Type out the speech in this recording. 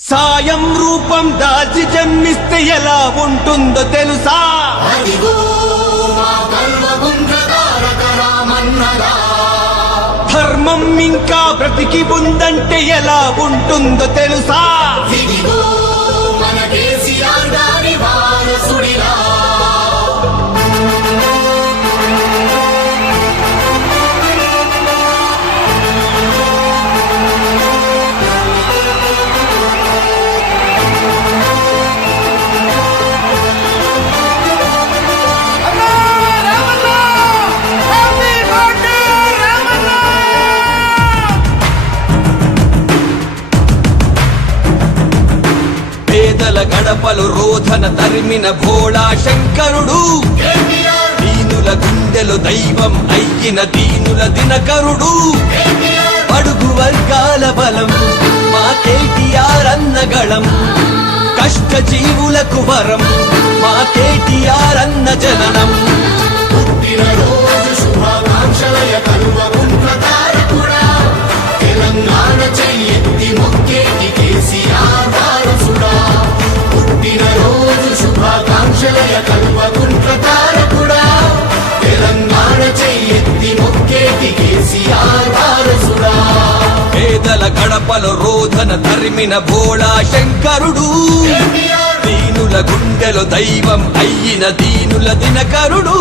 సాయం రూపం దాల్చి జన్మిస్తే ఎలా ఉంటుందో తెలుసా? ధర్మం ఇంకా బ్రతికి ఉందంటే ఎలా ఉంటుందో తెలుసా? పేదల రోధన తరిమిన భోళా శంకరుడు. దీనుల గుండెలు దైవం అయ్యిన దీనుల దినకరుడు. పడుగు వర్గాల బలం మా కేటీఆర్ అన్నగళం. కష్ట జీవులకు వరం మా కేటీఆర్ అన్న జననం. గడపలు రోధన తరిమిన భోళా శంకరుడు. దీనుల గుండెలు దైవం అయ్యిన దీనుల దినకరుడు.